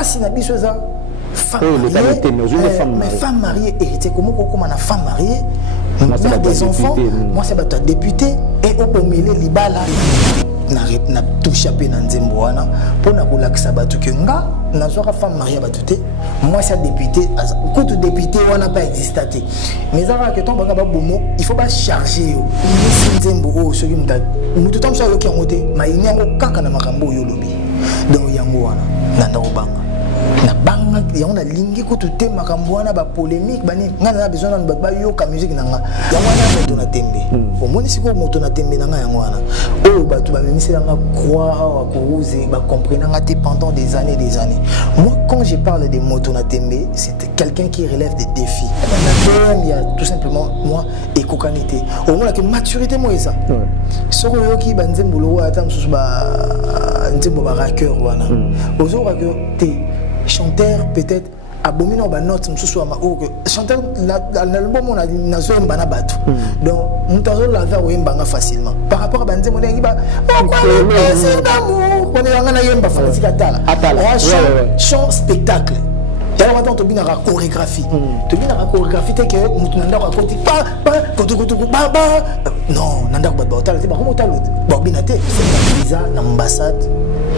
passe na biso ça femme mariée, mais femme mariée héritier comment on a femme mariée on a des enfants moi c'est bato député et au milieu libala na touche pe na nzembo wana pona ko lakisa bato ke nga na zoka femme mariée bato te moi c'est député quand tout député wana pas existé mais ça que ton banga ba bomo il faut pas charger yo nzembo o so yimda mutu tam so yo ki ngote ma inyango kaka na makambo yo lobi donc yango wana na ndabanga na banga yango na lingi ko tout makambo wana ba polémique bani nga na besoin na ba yo ka musique nanga yango wana moto na tembe au moins siko moto na tembe nanga yango wana o bato ba memisi nanga croix ko rose ba comprendre nga te pendant des années moi quand je parle de moto na tembe c'est quelqu'un qui relève des défis il y a tout simplement moi et cocanité au moins que maturité moi ça soko yo ki banzembo lo ata msusu ba nzembo ba racker wana ozo racker te chanteur peut-être abomino ba note msusu ama o chanteur l'album on a nazo mbana batu donc mutazo la va wembanga facilement par rapport à banze monengi ba c'est d'amour on est ngana yemba fatika tala chant spectacle alors attends tu bina chorégraphie tu bina chorégraphie te que mutunanda ko koti pa non nanda ko ba hôtel te ba ko hôtel ba bina te c'est visa l'ambassade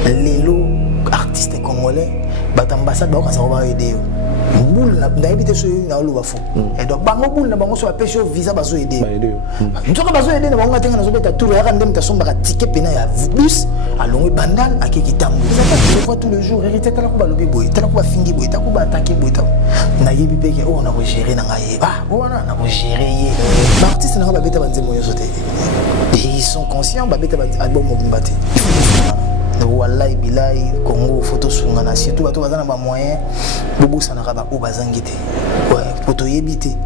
lelo artiste congolais bat ambassade ba ko sa ba aider boule na éviter ce na lo fo et donc bango boule na bango so ba pêche visa ba so aider nzoka ba so aider na bango tenga na so beta tour ya ndem ta somba ka ticket pena ya bus alongo bandal akiki tambo ça pas tous les fois tous les jours hérité tala ko ba lobi boy tala ko ba fingi boy tala ko ba attaquer boy ta na yebi peke o na ko gérer na ngaye ba wana na ko gérer ye artiste na ba beta banzemo yo sote ils sont conscients ba beta album mo mbati wallahi bilahi Congo photo sungana surtout bato bazana ba moyen bobo sanaka ba obazangite ouais photo yebite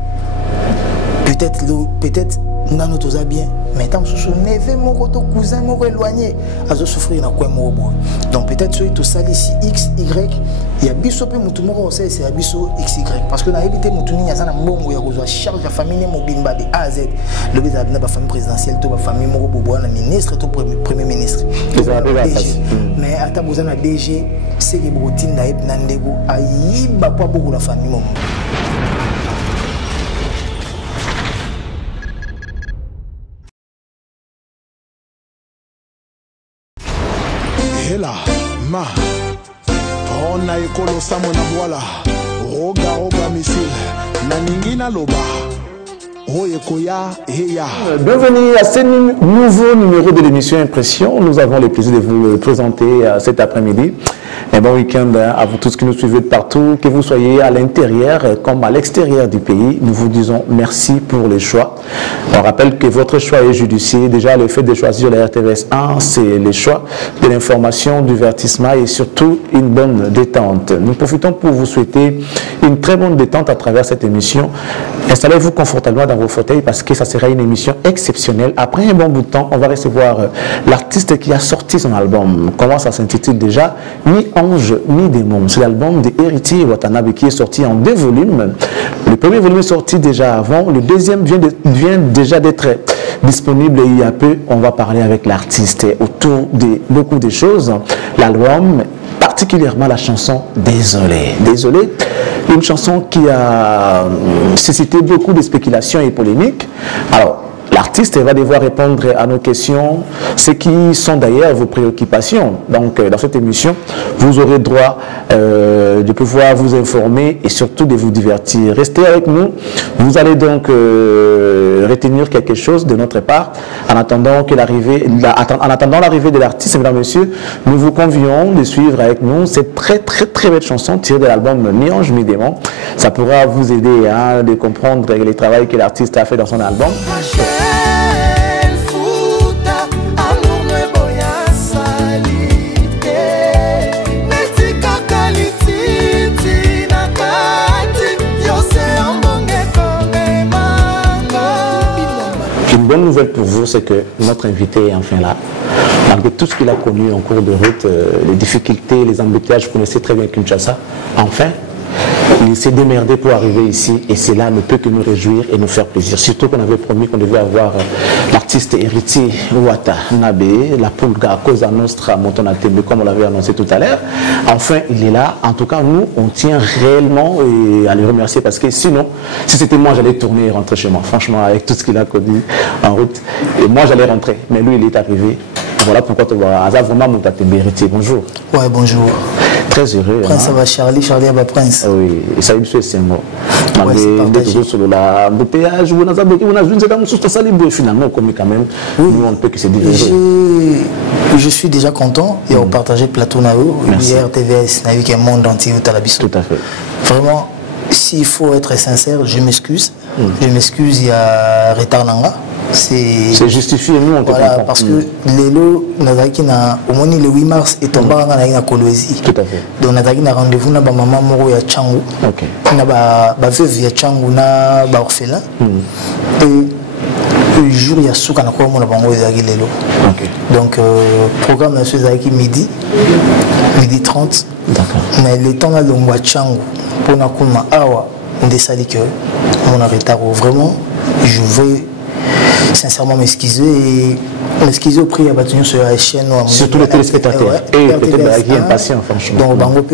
peut-être nano toza bien mais tant sous neve moko to cousin moko éloigné azo souffrir na quoi moko donc peut-être celui to sali ici x y il y a biso pe mutu moko c'est biso x y parce que na éviter mutu ni azana mbongo ya kozwa charge ya famille mobimba de A à Z le beza na ba famille présidentielle to ba famille moko bobo na ministre to premier ministre mais ata bozana DG c'est que botinda ep na ndego ayiba pa beaucoup la famille mom. Hela ma on a ekolo samo na voila roga missile na ningina loba bienvenue à ce nouveau numéro de l'émission Impression. Nous avons le plaisir de vous le présenter cet après-midi. Un bon week-end à vous tous qui nous suivez de partout, que vous soyez à l'intérieur comme à l'extérieur du pays. Nous vous disons merci pour le choix. On rappelle que votre choix est judicieux. Déjà, le fait de choisir la RTVS 1, c'est le choix de l'information, du divertissement et surtout une bonne détente. Nous profitons pour vous souhaiter une très bonne détente à travers cette émission. Installez-vous confortablement dans vos fauteuils parce que ça sera une émission exceptionnelle. Après un bon bout de temps, on va recevoir l'artiste qui a sorti son album. Comment ça s'intitule déjà? Ni ange, ni démon. C'est l'album de Héritier Watanabe qui est sorti en 2 volumes. Le premier volume est sorti déjà avant. Le deuxième vient déjà d'être disponible il y a peu. On va parler avec l'artiste autour de beaucoup de choses. L'album, particulièrement la chanson Désolé. Désolé, une chanson qui a suscité beaucoup de spéculations et polémiques. Alors, l'artiste va devoir répondre à nos questions, ce qui sont d'ailleurs vos préoccupations. Donc, dans cette émission, vous aurez droit de pouvoir vous informer et surtout de vous divertir. Restez avec nous. Vous allez donc retenir quelque chose de notre part. En attendant l'arrivée de l'artiste, mesdames et messieurs, nous vous convions de suivre avec nous cette très belle chanson tirée de l'album Ni ange, ni démon. Ça pourra vous aider de comprendre le travail que l'artiste a fait dans son album. Une bonne nouvelle pour vous, c'est que notre invité est enfin là. Malgré tout ce qu'il a connu en cours de route, les difficultés, les embouteillages, vous connaissez très bien Kinshasa, enfin, il s'est démerdé pour arriver ici et cela ne peut que nous réjouir et nous faire plaisir. Surtout qu'on avait promis qu'on devait avoir l'artiste l'artiste héritier Watanabe, la Pulga Cosa Nostra Montonatembe, comme on l'avait annoncé tout à l'heure. Enfin, il est là. En tout cas, nous, on tient réellement à les remercier parce que sinon, si c'était moi, j'allais tourner et rentrer chez moi. Franchement, avec tout ce qu'il a connu en route. Et moi, j'allais rentrer. Mais lui, il est arrivé. Voilà pourquoi tu vois. Azar vraiment Montonatembe héritier. Bonjour. Ouais, bonjour. Très heureux. Prince, ça va Charlie à Prince. Oui, et ça, il c'est moi. Ouais, sur la péage, finalement, comme quand même, nous, on ne peut que se divertir. Je suis déjà content et on partage le plateau hier TVS, avec un monde entier au Talabiso. Tout à fait. Vraiment, s'il faut être sincère, je m'excuse. Je m'excuse, il y a retard nanga. C'est justifié, nous on te voilà, comprend. parce que l'élo, au moins le 8 mars, est tombé en Kolwezi. Tout à fait. Donc on a rendez-vous avec maman Moro ya Changu. Ok. On a veuve ya Changu na orphelin. Et le jour il y a souka na kwa mona bango ezaki lelo. Ok. Donc programme na so ezaki midi 30. D'accord. Mais le temps na longwa Changu pour na kuma awa ndesali que on a retard vraiment je veux sincèrement m'excuser auprès de la sur la chaîne. Surtout les téléspectateurs. Et peut-être qu'il y a impatient, franchement. Donc,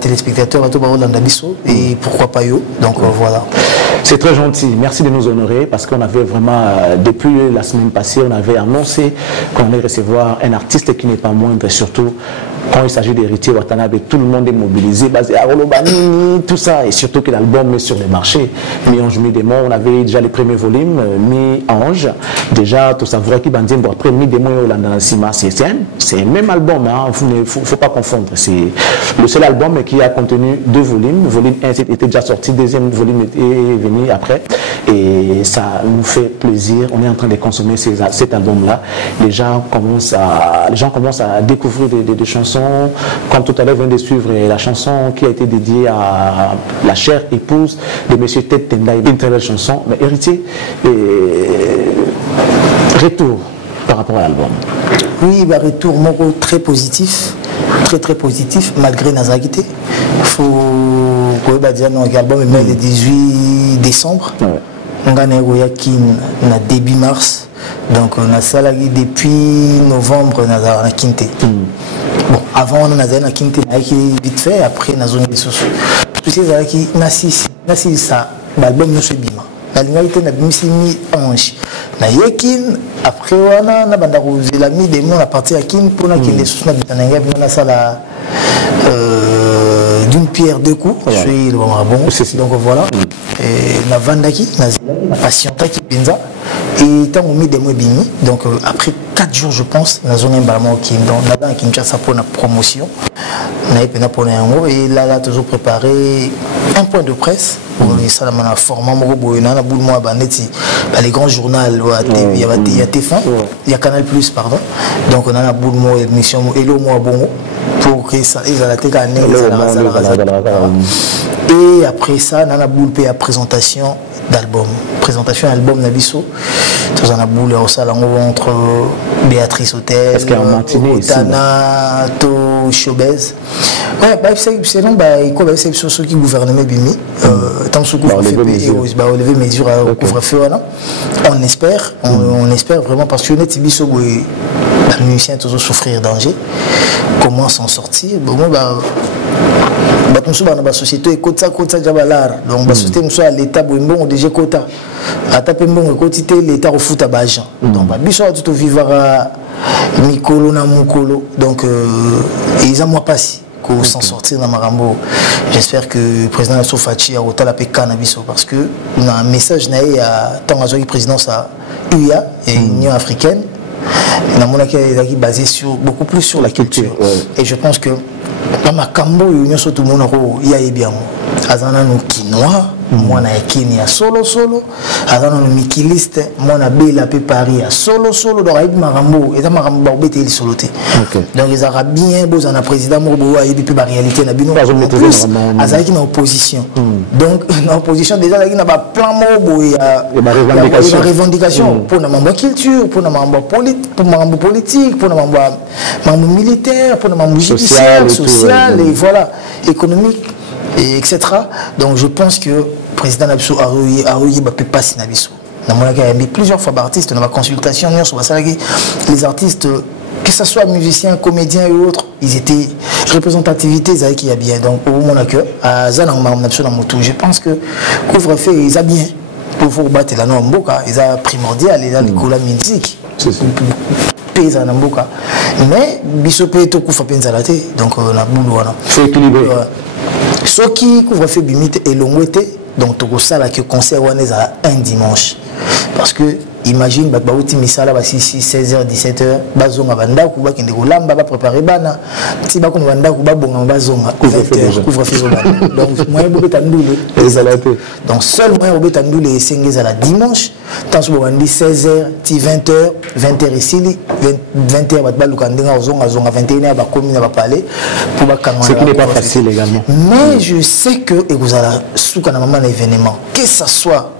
téléspectateurs, et pourquoi pas eux. Donc, voilà. C'est très gentil. Merci de nous honorer parce qu'on avait vraiment, depuis la semaine passée, on avait annoncé qu'on allait recevoir un artiste qui n'est pas moindre, et surtout quand il s'agit d'héritier Watanabe, tout le monde est mobilisé, basé à Rolobani, tout ça, et surtout que l'album est sur le marché. Mi-Ange, Mi-Démon, on avait déjà les premiers volumes, Mi-Ange, déjà, tout ça, vous qui bandit, bon, après Mi-Démon et Olanda Sima, c'est un même album, hein, il ne faut pas confondre. C'est le seul album qui a contenu 2 volumes. Volume 1 était déjà sorti, deuxième volume est venu après, et ça nous fait plaisir. On est en train de consommer cet album-là. Les gens commencent à découvrir des chansons. Comme tout à l'heure, vient de suivre la chanson qui a été dédiée à la chère épouse de M. Ted Tendai, une très belle chanson. Mais héritier, retour par rapport à l'album. Oui, bah, retour très positif, très positif, malgré Nazagité. Il faut dire que l'album est le 18 décembre. On a eu début mars. Donc on a salarié depuis novembre on a quinté. Bon, avant on a eu quinté vite fait, après on a zone des sous. Tout ces qui nasi ça, l'album nous suit bien. La lignalité n'a mis Mi-Ange. Na yekin après on a banda rose la mi des mots à partir à kin pour na qui les sous na bitananga na sala d'une pierre deux coups. Je suis le bon. Donc voilà. Et na vandaki na patienta qui pinza. Et tant on met des mots bini, donc après 4 jours je pense, la zone emballement qui donc là qui ça pour la promotion, et là toujours préparé un point de presse pour ça la format les grands journaux il y a TF1, il y a Canal Plus pardon, donc on a la boule moi émission Hello moi bon pour que ça ils a la et après ça on a la boule à présentation d'album. Présentation album Nabiso. Tous en a boule au salon entre Béatrice Hôtel, Tana, To Showbiz. Ouais, c'est non, c'est ceux qui gouvernement Bimi. Tant que ce couvre-feu au lever mesure au couvre-feu. On espère vraiment parce que net Biso les musiciens toujours souffrir danger. Comment s'en sortir? Bon, la société est quota donc la société nous soit l'état bon déjà quota à taper bon quotité l'état au foot à Bajan donc biso tout vivre à Mikolo na Mukolo donc ils ont moi passé qu'on s'en sortir dans Marambo. J'espère que le président Sofachi a autant la cannabis parce que on a un message naé à tant à présidence à UA et Union africaine qui est basé sur beaucoup plus sur la culture et je pense que dans ma cambo union surtout mon il y a bien azana no quinoa moi na Kenya solo azana no mikiliste moi na bela pe Paris solo donc ayi marambo et marambo bete il soloté donc ils aura bien beau en président morbo ayi pe réalité na bino azali qui na opposition donc na opposition déjà là qui na ba plan morbo il y a revendication pour na mambo culture pour na mambo politique pour na mambo militaire pour na mambo judiciaire social et voilà économique et etc. Donc je pense que le président Nabiso a eu pas si Nabiso. Il y a plusieurs fois d'artistes dans ma consultation. Les artistes, que ce soit musiciens, comédiens et autres, ils étaient représentativité qui a bien. Donc, au moment que je pense que couvre-feu, ils ont bien. Pour battre la norme, ils ont primordial, ils ont l'école musique. Paysan Namboka. Mais Bissopé to Koufa Penzalate, donc on a boulot. C'est équilibré. Ce qui couvre fait bimite et l'ongouete, donc tout ça là que concert un dimanche. Parce que imagine Bakbaouti Misala 16h 17h bazonga banda kuba kende kolamba ba préparer bana ti ba ko banda kuba bonga bazonga couvre feu donc moyen bobeta ndule donc seul moyen bobeta ndule esengeza la dimanche tant so bandi 16h ti 20h ici 20h ba lukandinga ozonga 21h ba komina ba parler pour ba kangana. Ce qui n'est pas facile également. Mais je sais que et vous allez souka na maman événement que ça soit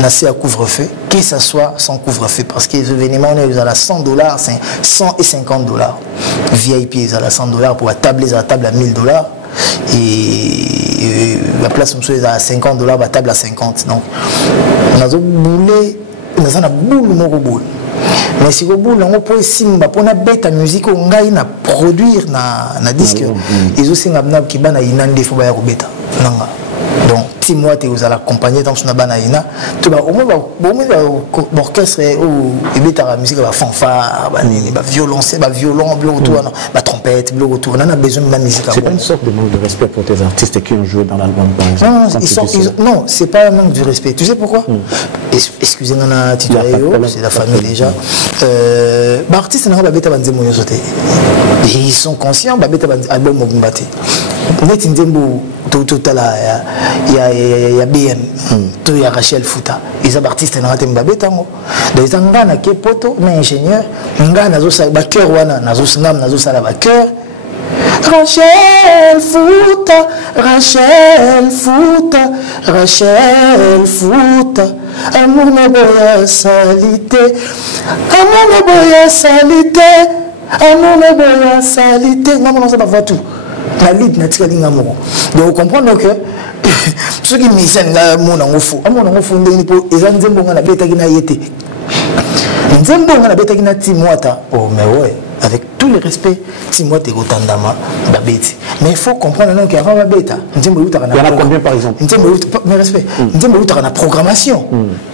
Nassé à couvre-feu, que ce soit sans couvre-feu, parce que les événements, on est à $100, 150 $. VIP, ils à $100 pour la table, ils à la table à $1000. Et la place, on est à $50, la table à 50. Donc, on a boulé, on a boule, boule. Mais si vous voulez, on peut simba pour na bête musique, on a produire na disque. Ils aussi n'abna qui bana inande faut ba bêta. Donc, si moi tu es à l'accompagner dans son banaïna, tu vas au moins l'orchestre ou la musique va fanfare, violon, trompette, on a besoin de la musique. C'est pas une sorte de manque de respect pour tes artistes qui ont joué dans l'album par exemple. Non, c'est pas un manque de respect. Tu sais pourquoi? Excusez-moi, c'est la famille déjà. Artistes ils sont conscients, album Mogumbate. Il y a BM, il y a Rachel Fouta. Ils sont artistes dans le Mbabétango. Donc, ils ont un poto, un ingénieur, un gars qui cœur, cœur. Rachel Fouta, Rachel Fouta, Rachel Fouta. Amour ne boya salité, amour ne boya salité, amour ne boya salité. Non, ça va voir tout. La lutte n'a pas de donc vous comprenez que ceux qui misent là mon angofo ndeni po ezanze mbonga na beta kina yete nzembonga na beta kina timwata oh mais ouais avec tout le respect timwata ekotandama babeti mais il faut comprendre non qu'avant babeta nzembo utaka na. Il y en a combien par exemple? Nzembo mais respect nzembo utaka na programmation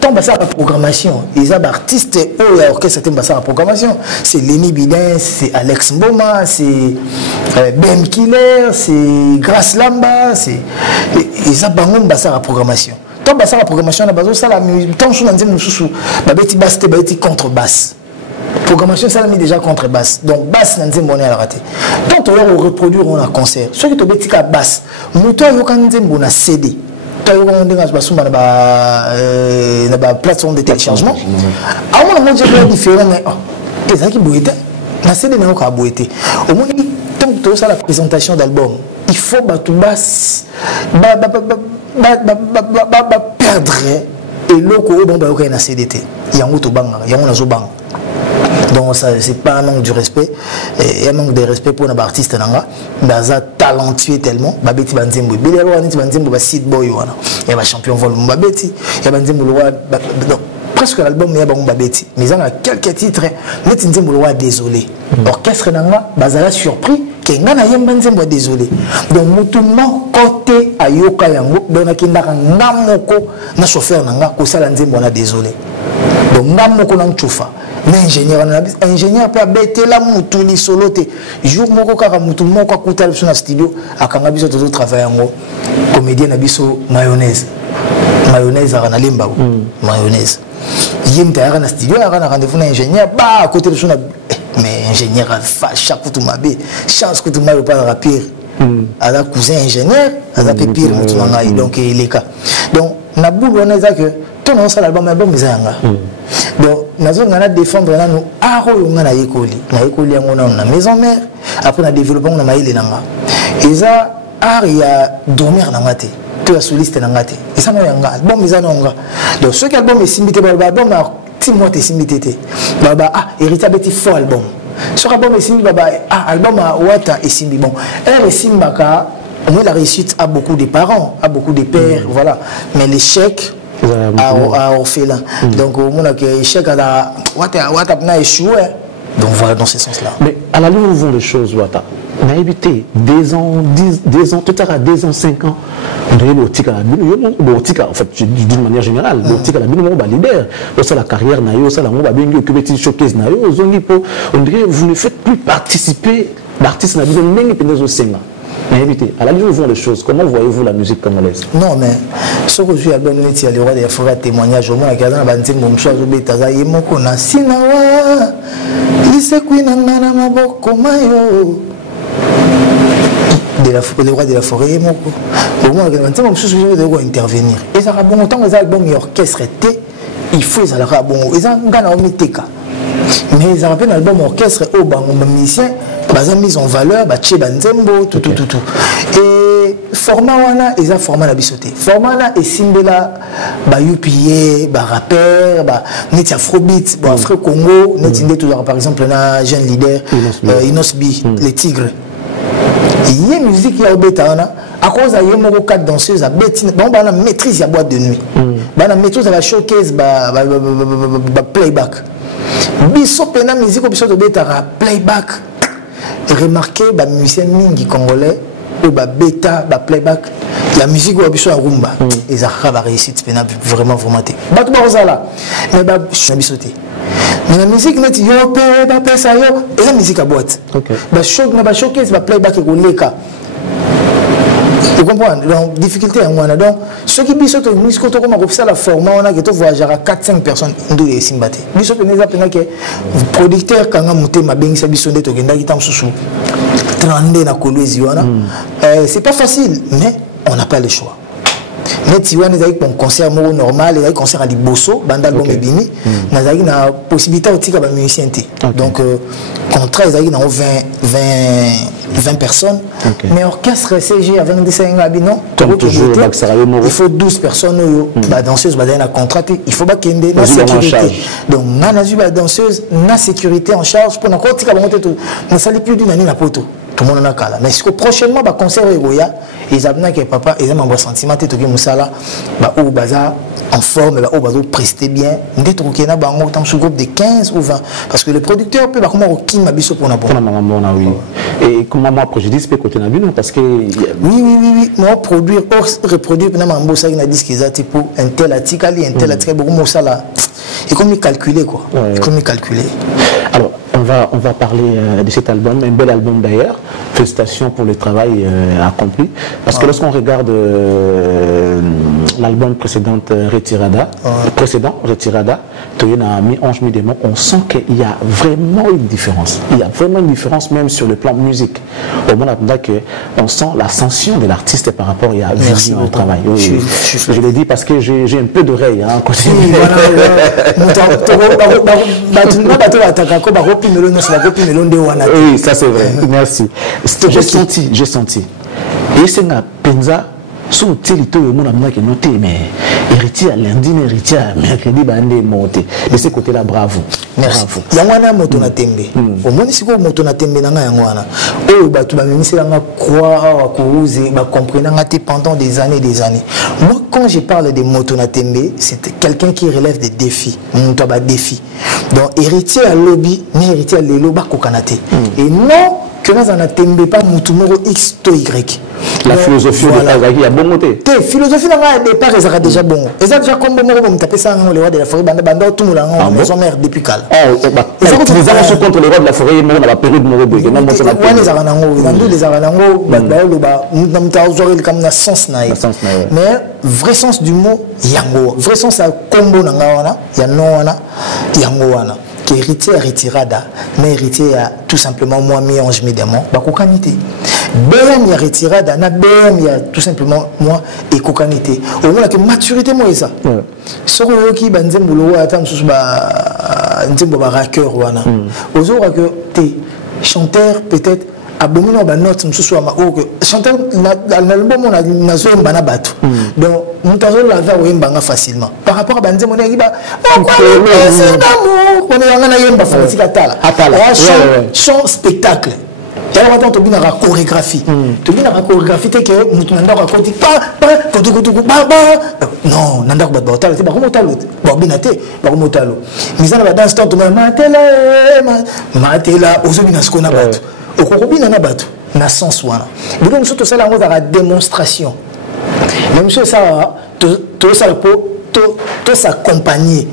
tomba ça la programmation ils ont artistes ou orchestre tomba ça la programmation c'est Lenny Bidin, c'est Alex Mboma, c'est Ben Killer, c'est Grace Lamba, c'est ils ont bangom ça la programmation tomba ça la programmation na bazo ça la musique tant chose nzembo susu babeti basse babeti contrebasse. Programmation, ça l'a mis déjà contre basse. Donc, basse, n'a pas à rater. Quand on va reproduire, on a concert. Ceux qui ont dit que basse, nous, on a CD. Tu as une plateforme de téléchargement. Alors, on a dit différent, mais c'est ça qui bouette. La CD n'a pas bouette. Au moins, tant que tu as la présentation d'album, il faut que basse, perdre. Et l'autre, il y a un CDT. Il y a un autre bang, il y a un autre bang. Donc ça c'est pas un manque de respect et un manque de respect pour un artiste nanga baza talentueux tellement babeti banzembo bele wani banzembo ba seed boy wana ya ba champion vol babeti ya banzembo lo presque l'album ya ba babeti mais en a quelques titres mais nzembo lo désolé orchestre nanga bazala surpris que ngana yemba nzembo désolé donc mutumo côté ayoka yango dona kindaka ngamoko na chauffeur nanga ko sala nzembo na désolé donc ngamoko na chufa. Mais ingénieur peut bêter la moutouli soloté. Jour moko kaka moutou moko akuta sur la studio akanga biso todo travail ngo comédien na biso mayonnaise à na limba mayonnaise yimta ya na studio ya na rendez-vous na ingénieur ba à côté de son mais ingénieur fa chaque tout mabé chance que tout mal pas rapide à la cousin ingénieur à la pire moutou ngai donc il est cas donc na boule on est que ton l'album bizanga donc nous allons défendre nous aro na école na maison mère après na développement na maïle nanga et ça art ya dormir na ngate to ya soliste na ngate et ça no yanga album bizana nga donc ce album est simbité album Timothée simbité baba héritier beti faux album ce album est simbité baba album a wata et simbi bon elle est simbaka la réussite à beaucoup de parents à beaucoup de pères voilà mais l'échec à orphelin. Donc au moment que échec à Wata échoué. Donc voilà dans ce sens-là. Mais à la ligne où vont les choses, Wata, on a évité 2 ans, 10 ans, tout à 2 ans, 5 ans. On dirait l'Otika, en fait, d'une manière générale, l'Otika, la leader. Ça, la carrière, ça, la mobile, bien showcase, on dirait vous ne faites plus participer l'artiste, n'a besoin même de 5 ans. Mais évitez, à la ligne où vont les choses, comment voyez-vous la musique congolaise? Non, mais ce que je suis à donner, c'est le roi des forêts témoignages. Au moins, il y a un bandit, mon choix, je vais t'azaï, mon kona, sinawa, lise kwina nana maboko mayo. Le roi de la forêt, mon ko. Au moins, il y a un bandit, mon choix, je vais intervenir. Et ça va bon, autant les albums orchestre étaient, il faut les albums bon, ils ont gagné au miteka. Mais ils ont un album orchestre au banc, musicien. Ils ont mis en valeur, tout. Et format wana, ils ont format la bisoté. Format là, et Simbela, UPA, rappeur, net afrobeat, Afro Congo, net toujours par exemple un jeune leader, Inosbi, les Tigres. Il y a une musique qui a obéta à cause de y a 4 danseuses à Bettina, on a maîtrise la boîte de nuit. On a maîtrise la showcase, playback. Biso pena musique au biso de bêta playback. Remarquez les musiciens mingi congolais ou bêta playback la musique au biso à rumba ils a réussite vraiment formaté bato bazala mais bisoté mais la musique net yo pe pesa yo et la musique à boîte ba showcase playback et leka. Vous comprenez? Donc, difficulté à moi. Donc, ceux qui disent que nous sommes la format, on a que voyager à 4-5 personnes, nous les simbatés. Nous sommes que producteurs, quand on a bien ça, bisous de Togenda qui t'en sous 32 na Kolwezi. C'est pas facile, mais on n'a pas le choix. Mais si on a un concert normal, un concert à Liboso, Bandal Bomebini, on a une possibilité de faire des musiciens. Donc, contrat, il y a 20 personnes. Mais orchestre CG avec des 5 habitants, il faut 12 personnes, danseuses, contrat, il faut qu'il y ait la sécurité. Donc, on a une danseuse, la sécurité en charge pour nous tout. On s'allie plus d'une année à Poto. Tout le monde en a cas là. Mais prochainement, le concert Egoya, ils ont que papa, ils ont un sentiment, ils ont en forme, ils ont presté bien. Ils ont un groupe de 15 ou 20. Parce que le producteur peut comment qui m'a biso pour et comment moi préjudice peut côté Nabino parce que oui moi produire reproduire pendant mon ça il a dit qu'ils a pour un tel article beaucoup de ça là et comme il calculer quoi comme il calculer. Alors on va parler de cet album, un bel album d'ailleurs. Félicitations pour le travail accompli. Parce que lorsqu'on regarde l'album précédent Retirada, Ange Mi Démon, on sent qu'il y a vraiment une différence. Il y a vraiment une différence même sur le plan musique. Au moment on sent l'ascension de l'artiste par rapport à vision au travail. Oui, je le dis parce que j'ai un peu d'oreille. Oui, ça c'est vrai. Merci. J'ai senti. Et c'est un penza sous territoire où on a noté, mais héritier à lundi, héritier à mercredi, bandé monté. De ce côté-là, bravo. Merci. Yangwana moto na tembe. Au moins si ko moto na tembe na yangwana. Oh ba tu ba mimi c'est la croire à causer, ba comprendre ngati pendant des années. Moi quand je parle de moto na tembe, c'est quelqu'un qui relève des défis. Moto ba défi. Donc héritier à lobby, mais héritier à lelo ba kokanate. Et non que nous en attendons pas Moutoumoro X to Y. La philosophie de Kazaki a bon côté. La philosophie de départ est déjà bon. Et ça déjà comme bon on taper ça dans le roi de la forêt banda tout le monde maison mère depuis cal. Les gens contre le roi de la forêt on a la période de Morobé. Non moi ça na les aranango, dans les aranango banda le ba nous t'aurais comme na sens na. Mais vrai sens du mot yango. Vrai sens à combo na wana, ya non wana, yango wana. Héritier à Retirada, mais héritier à tout simplement moi, Ange Mi Démon, Kokanité. BM y a Retirada, na BM y a tout simplement moi et Kokanité. Au moins la maturité, moi, ça. Ce qui est Nzembolo, attends, Nzembo raqueur, wana. Aux autres que t'es chanteur, peut-être. Abominable ba note msusu ma o chanteur l'album on a nazo mbana batu donc mutazo la va oyembanga facilement par rapport à banze mon yiba on est ngana yemba fatika tala chant spectacle Et alors, attends, tu as la chorégraphie. Tu as la chorégraphie, tu as la chorégraphie. Non, nanda ko ba otalo te ba ko motalo ba binate ba ko motalo mizana ba dance temps matela ozobina skona bato okokobina na bato na sens wana donc surtout ça là on va la démonstration même chose ça tout ça pour s'accompagner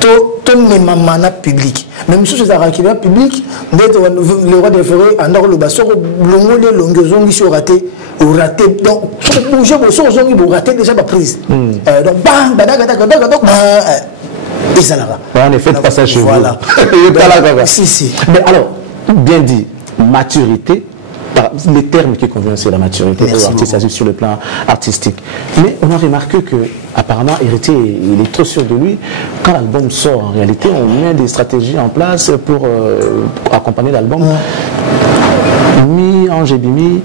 tout même mana public même chose ça qui va public le roi des forêts andor le basso longole longozongi sur raté ou raté donc bouger sur zongi pour rater déjà ma prise donc bang et ça là en effet passage chez voilà si mais alors bien dit maturité les termes qui conviennent c'est la maturité aux artistes sur le plan artistique mais on a remarqué que apparemment Héritier il est trop sûr de lui quand l'album sort en réalité on met des stratégies en place pour accompagner l'album Mi Ange Bimi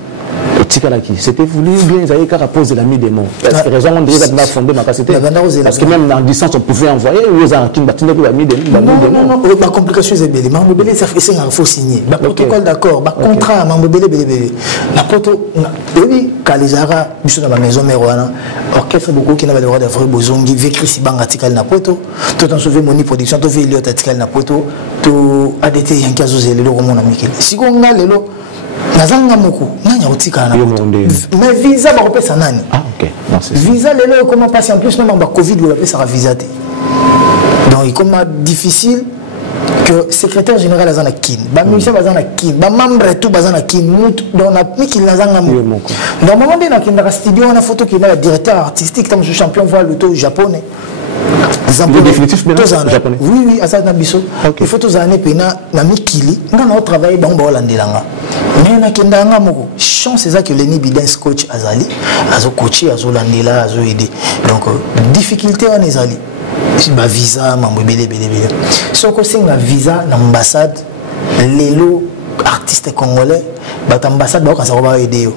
c'était voulu bien ils avaient qu'à poser la mise des mots parce que raison on déjà fondé ma capacité parce que même dans distance on pouvait envoyer aux arquines bâtiment la mise des non ma complication c'est belle mambo belé ça fait c'est un faux signé ba protocole d'accord ba contrat mambo belé la poto oui kalizara biso na maison meroana orchestre beaucoup qui n'a pas le droit d'avoir bozongi vécri si banga tikal na poto tout en sauver moni production to vélo tikal na poto to ADT yankazo zelo romona mikili sikonga lelo nazanga moko nanya otika na mais visa ba kopesa nani ok visa lelo comment passer en plus même en covid ou la pesa visa te donc il comment difficile que secrétaire général azana kin ba ministre bazana kin ba membre tout bazana kin mut donc na miki nazanga moko normalement bien na kinda studio na photo qui na directeur artistique comme champion voile le japonais le définitif bien japonais oui asana biso il faut tous années pena na mikili ngana travailler bango ba landelanga mais na kindanga moko chance c'est ça que Lenny Bidens coach azali azo coacher azo landela azo aider donc difficulté en ezali ba visa mambo belé soko singa visa na ambassade lelo artiste congolais ba ambassade ba ka ba aider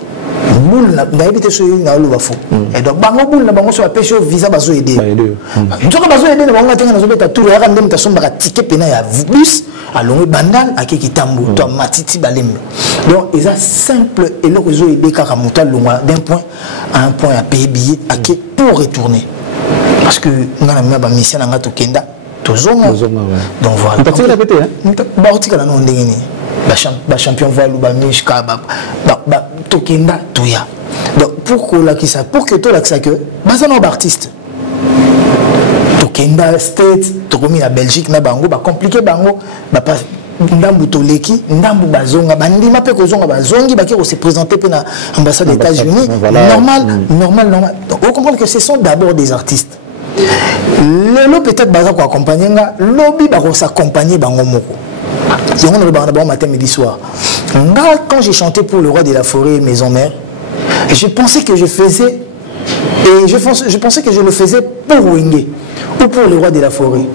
boule na habité sur na lo ba fo et donc bango boule na bango so ba pêche visa ba zo aider nzoka ba zo aider na bango tenga na zo beta tour ya ndem ta somba ka ticket pena ya bus alongo bandal akeki tambo to matiti balembe donc ils a simple et le réseau aider kaka muta longa d'un point à un point à payer billet ake pour retourner parce que ngana mema ba mission nga to kenda to zonga donc voilà tu as répété hein ba otika na no ndengeni ba champion voile ba mishka ba to kenda to ya donc pourquoi là qui ça pour que to là que ça que bazana artiste Kenda State, tokomi na Belgique na bango ba compliqué bango ba pas ndambu toleki ndambu bazonga bandima pe kozonga bazongi ba ki se présenter pe na ambassade des États-Unis normal donc on comprend que ce sont d'abord des artistes lelo peut-être baza ko accompagner nga lobby ba ko s'accompagner bango moko yango le bana ba matin midi soir nga quand j'ai chanté pour le roi de la forêt maison mère je pensais que je faisais et je pensais que je le faisais pour Wenge ou pour le roi de la forêt.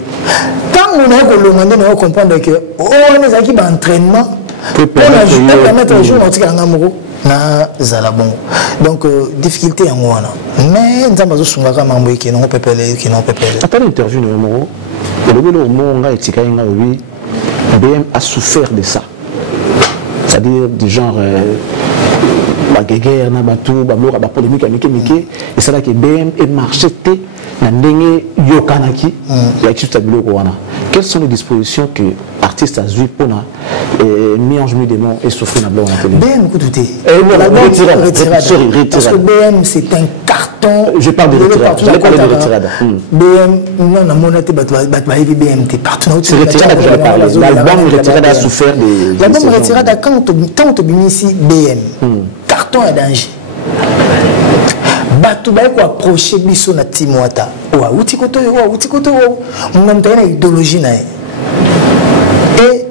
Quand on a comprendre que on a qui entraînement pour permettre aux gens na zalabon. Donc difficulté en moi mais nous avons besoin de mambo qui n'ont pas pépélé qui n'ont pas pépélé. Après l'interview de Moro, le Moro a été BM a souffert de ça. C'est-à-dire du genre la guerre na batou ba mora ba polémique amike et c'est là que BM est marché na ndenge yokanaki ya kitabilo ko wana. Quelles sont les dispositions que artiste a joué pour na Mi Ange Démon et souffrir na blanc télé BM écoutez retirade parce que BM c'est un carton je parle de retirade je parle de retirade BM non na monaté ba BM t'es partout c'est retirade que je parle l'album retirade a souffert de l'album retirade quand on ici BM carton à danger bato ba ko approcher biso na Timwata wa utikoto on a une idéologie na et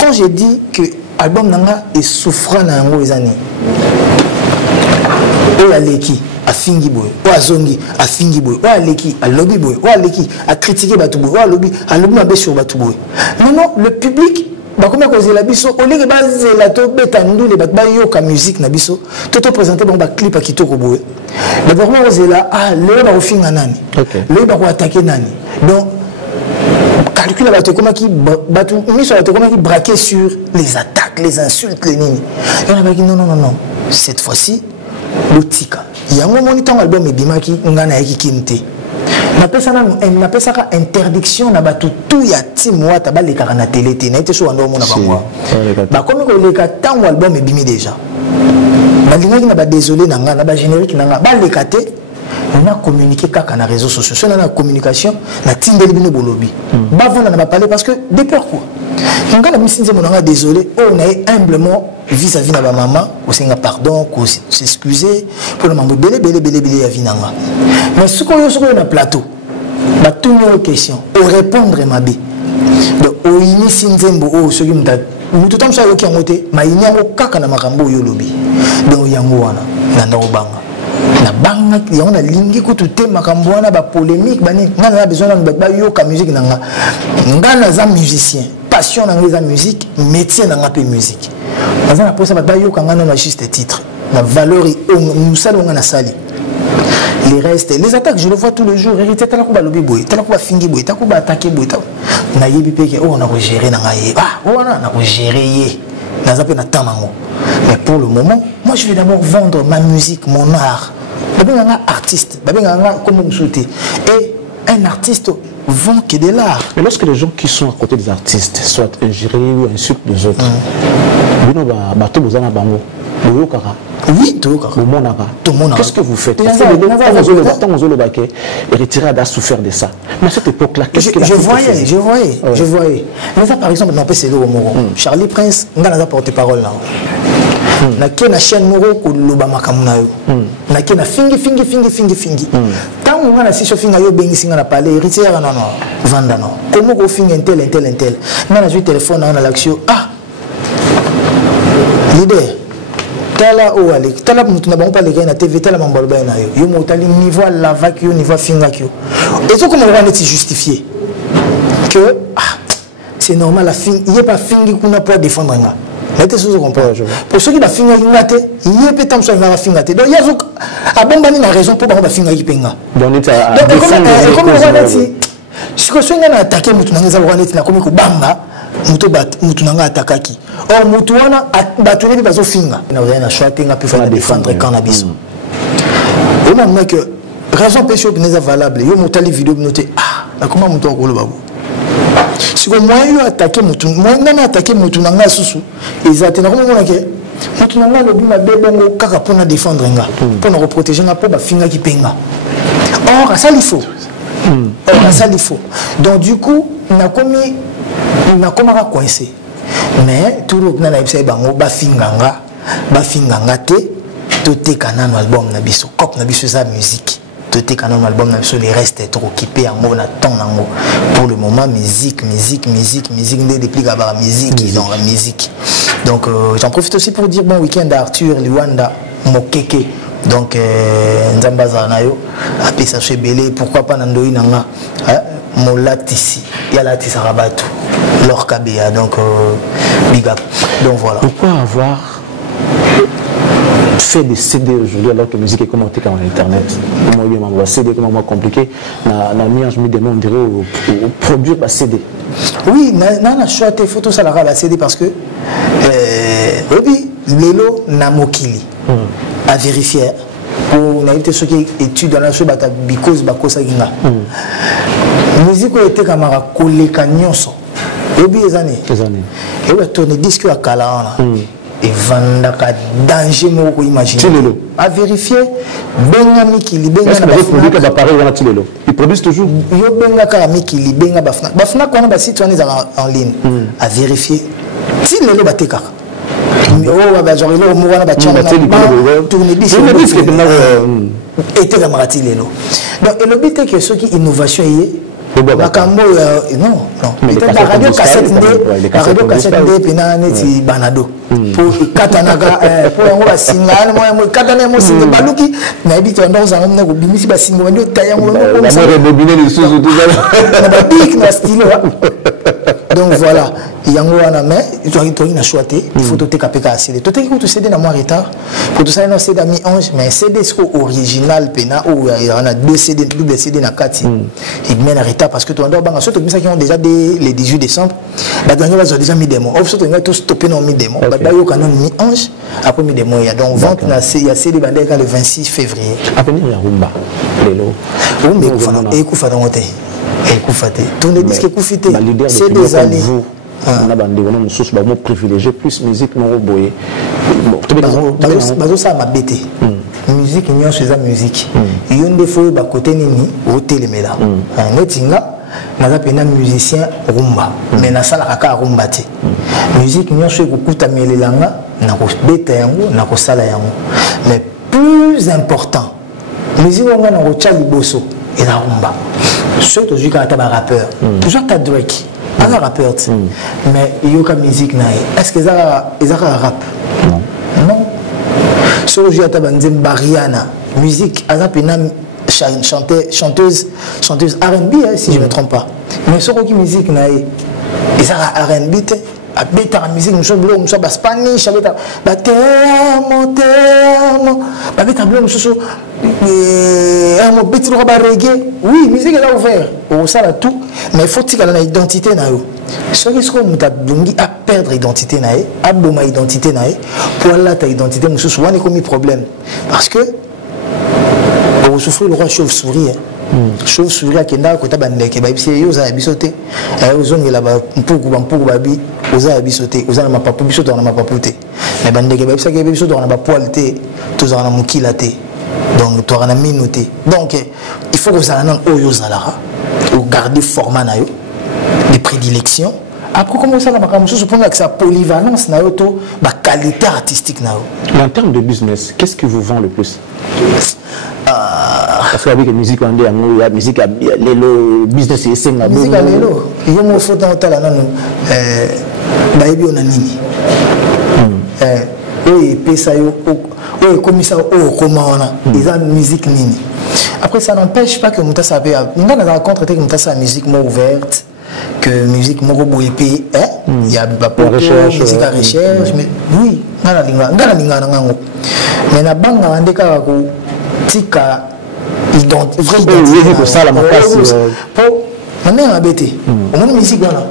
quand j'ai dit que l'album nanga est souffrant na yango ezani o aleki afingi boy o azongi afingi boy o aleki alobi boy o aleki a critiquer bato boy o alobi mabe sur bato boy non le public ba comme cause la biso o leki bazela to beta ndule bato ba yoka musique na biso to présenter bon ba clip a kitoko boy ba vraiment ozela le ba ofinga nani le ba ko attaquer nani donc calcul bato comment qui bato miso bato comment qui braquer sur les attaques attaques, les insultes, les nini. Et on a dit non, non, non, non. Cette fois-ci, l'outika. Il y a un moment où on album et bimaki, on a dit qu'il on appelle ça interdiction na batu tout ya ti mois ta ba le na télé té na été so ando mona ba moi ba comme ko le ka tango album e bimi déjà ba linga na ba désolé na nga na ba générique na nga ba le katé on a communiqué kaka na réseaux sociaux so na communication na tindeli bino bolobi ba vona na ba parler parce que de peur quoi nga la misinze monanga désolé on a humblement vis-à-vis na ba maman ko senga pardon ko s'excuser pour le mambo belé ya vinanga mais ce qu'on y a na plateau ba tout une question au répondre ma bé donc au initie nzembo o so kimta mutu tam sa yo ki ngote ma inyango kaka na makambo yo lobi donc yango wana na ndo banga na banga yango na lingi ko tout makambo wana ba polémique bani nga na besoin na ba yo ka musique nanga nga na za musicien passion na nga za musique métier na nga pe musique na na posa ba yo ka nga na juste titre la valeur nous salons na sali les restes les attaques je le vois tous les jours hérité tala ko ba lobi boy tala ko ba fingi boy tala ko ba attaquer boy tala na yebi peke on a gérer na nga ye on a gérer ye na zape na tamango mais pour le moment moi je vais d'abord vendre ma musique mon art babinga nga artiste babinga nga comme vous souhaitez et un artiste vend que de l'art. Mais lorsque les gens qui sont à côté des artistes soit ingérés ou insultent les autres bino ba to bozana bango boyo kaka. Oui, tout le monde. Qu'est-ce que vous faites? Eritrea a souffert de ça. Mais à cette époque-là, qu'est-ce que je voyais. Mais ça, par exemple, c'est le Moro. Charlie Prince, on a porte-parole là. Na qui na chaîne Moro ko lobama kamunayo. Na qui na fingi. Tant on a si finga yo bengi singa na parler Eritrea non vanda non. Comment ko finga intel. Na na téléphone na l'action leader tala o ale tala mutu na bango pa leka na TV tala mambolo ba na yo motali niveau la vaque yo niveau finga kyo et tout comme on est justifié que c'est normal la fin il est pas fingi kuna pour défendre nga mais tu comprends pour ceux qui ba finga ngate il est peut-être ça va finga te donc yazo abombani na raison pour ba finga kipenga donc comme on va dire si ko senga na attaquer mutu na ngeza wana na komi ko banga mutu nanga atakaki or mutu wana batuli bazo finga na na choix tenga peut faire défendre cannabis on a que raison péché n'est valable yo mutali vidéo noté na comment mutu ko loba si ko moi yo attaquer mutu moi na attaquer mutu nanga susu ezate na comment on a que mutu nanga lobi ma bebongo kaka pour na défendre nga pour na protéger nga pour ba finga ki penga or ça il faut donc du coup na commis na komaka coincé mais tout le monde na ibisa bango ba finganga te to te kanano album na biso cop na biso sa musique to te kanano album na biso les restes trop occupé en mona temps nango pour le moment musique ne déplique à la musique dans la musique donc j'en profite aussi pour dire bon week-end à Arthur Liwanda Mokeke donc nzambaza nayo apesa chez Belé pourquoi pas nandoi nanga molatisi ya la tisarabatu leur KBA donc big up donc voilà pourquoi avoir fait des CD aujourd'hui alors que la musique est commentée sur internet comment on va CD comment compliqué na mis je me demande au produire la CD oui na choix tes photos ça la CD parce que oui lelo na mokili à vérifier on a été ceux qui étudient dans la chose because bakosa ginga musique était camara koleka nyonso ebi ezane et on tourner disque à kala et vanda ka danger mo ko imaginer à vérifier benga mikili benga na produit ka pareil wana tilelo ils produisent toujours yo benga ka mikili benga bafna ko na ba site wana en ligne à vérifier tilelo bateka oh ba genre lo mo wana ba chama tourner disque était camara tilelo donc et le but est que ceux qui innovation makambo non peut-être la radio cassette ndé pena neti banado pour katanaka pour ngo basinga mo katana mo singa baluki na bito ndo za ngomna ko bimisi basinga ndo tayango la mo rebobiner les choses tout ça na ba big na style donc voilà yango wana mais tu na choité il faut te capter CD tu t'es que tu CD na moi retard pour tout ça non CD mi ange mais CD c'est original pena ou il y en a deux CD double CD na 4 il mène en retard parce que tu dois banga surtout ça qui ont déjà les 18 décembre bah dernier va déjà mis démo ou surtout ils tout stopper non mis démo bah yo canon mi ange après mi démo il y a donc vente na il y a CD bandé le 26 février à venir ya rumba lelo rumba et kufa dans hotel et kufate tout les disques kufité c'est des années on a bandé on a source vraiment privilégié plus musique non boyé ça m'a bêté musique n'y a chez la musique il y a des fois bah côté nini hôtel mais là netinga naza pena musicien rumba mais na sala kaka rumba te musique n'y a chez kukuta melelanga na ko beta yango na ko sala yango mais plus important musique on a na ko tcha liboso et la rumba surtout quand tu es un rappeur toujours tu as Drake un rappeur mais il y a une musique est-ce qu'ils ont un rap non surtout quand tu as Bariana musique une chanteuse R&B si je ne me trompe pas mais surtout qui musique ils ont un R&B abeta musique nous sommes bleu nous sommes spanish abeta termo abeta bleu nous sommes un petit reggae oui musique est ouvert au ça tout mais il faut que la identité na yo ce qui sont mutabungi à perdre identité na a boma identité na pour la ta identité nous sommes on comme problème parce que on souffre le roi chauve-souris chauve-souris qui n'a pas de bandeke ba bisi yo za bisoté ozongela ba mpuku babi oza bisoté oza na papu bisoto na mapapu te mais bandeke ba bisi ke bisoto na ba poil te tozana na mukila te donc tu as minuté donc il faut que ça nan oyo zalara ou garder format na yo de prédilection après comment ça la makambo je pense que sa polyvalence na yo to ba qualité artistique na yo mais en termes de business qu'est-ce que vous vend le plus parce que avec la musique on dit la musique lelo business et c'est la musique lelo il y a mo faut dans tala nanu ba ebi ona nini oui pesa yo oui comme ça oh comment on a des musique nini après ça n'empêche pas que muta savait on a la rencontre que muta sa musique mo ouverte que musique mo boyepé il y a ba musique à recherche mais oui ngana linga nango mais na banga ndeka ko tika identité vraiment pour ça la masse pour maintenant abété on a musique là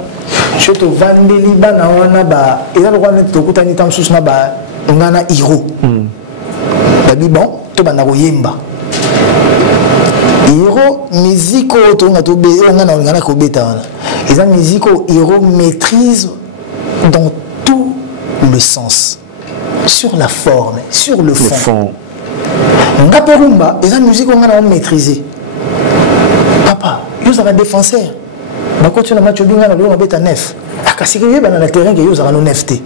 je te vandeli bana wana ba eza ko na to kutani tam sous na ba ngana hero babi bon to bana ko yemba hero musique to nga to be ngana ngana ko beta wana eza musique hero maîtrise dans tout le sens sur la forme sur le fond Ngaperumba, et la musique on a maîtrisé. Papa, vous avez un défenseur. Bah quand tu as match bien, on a bêta neuf. À casser que dans le terrain que vous avez un nefté.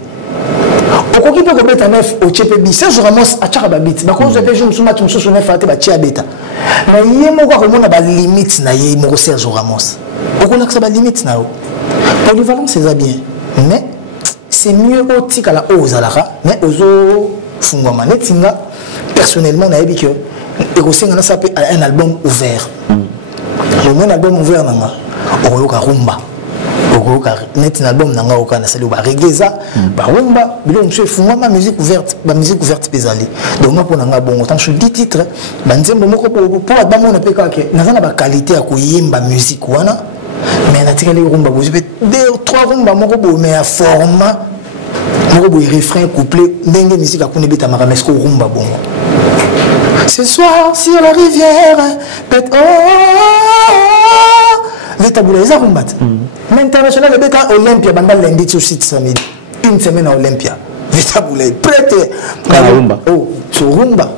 Au quoi qu'il peut bêta neuf au TPB, ça je ramasse à Charababit. Bah quand vous avez joué un match sur neuf à Tia bêta. Mais il y a mon gars on a pas limite na y mon Serge Ramos. Au quoi que ça pas limite na. Polyvalence c'est bien, mais c'est mieux au tic à la hausse à la ra, mais aux fungoma netinga. Personnellement, on a dit que un album ouvert. Le album ouvert, on a rumba. Un album nanga okana sali ba regeza ba rumba bilo mche fungwa ma musique ouverte pesali donc moi pour nanga bongo tant je dis titre ba nzembo moko pour ba mona pe kake nazana ba qualité ya koyemba musique wana mais na tikali rumba bo peut deux trois rumba moko bo mais à format moko bo refrain couplet ndenge musique akune beta maramesko rumba bongo. Ce soir sur la rivière, peut-être Vétaboula, ils ont rumbat. L'international, le bêta Olympia, bandal lundi sur site samedi. Une semaine à Olympia. Vétaboula, prête. Oh, sur rumba.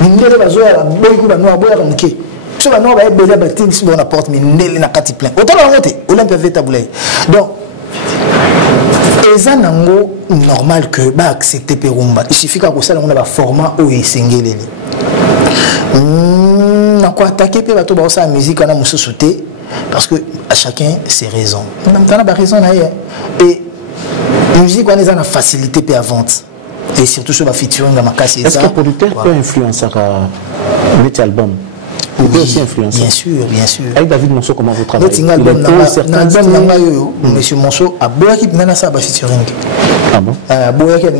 Mindele bazoa la boyku ba noa boya kamke. So ba noa ba bela ba tin si bona porte mindele na kati plein. Autant la monter Olympia Vétaboula. Donc eza nango normal que ba accepter Perumba. Il suffit que ça on a ba format o esengeli. On a attaqué la musique on a parce que à chacun ses raisons. On a raison et la musique on a une facilité à vente et surtout sur la featuring dans ma casse. Est-ce que le producteur peut influencer un album? peut aussi influencer. Bien sûr, bien sûr. Avec David Monceau, comment vous travaillez? Monsieur Monceau a beau qui n'a ça featuring. Ah bon? Beau qui a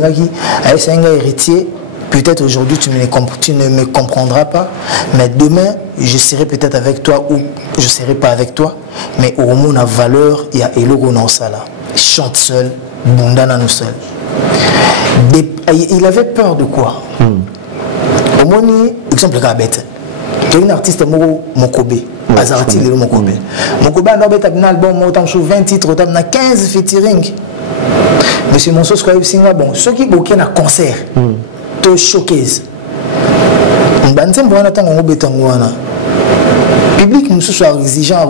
c'est un héritier. Peut-être aujourd'hui tu ne me comprendras pas, mais demain je serai peut-être avec toi ou je serai pas avec toi. Mais au moins on a valeur, il y a Elogo dans ça là. Chante seul, Bundana nous seul. Il avait peur de quoi? Au moins, exemple, il y a un artiste Mokobe. Azarati le Mokobe. Mokobe a un album, il y a 20 titres, il y a 15 featuring. Monsieur Monceau, bon, ceux qui ont un concert, to showcase. Public, nous sommes exigeants.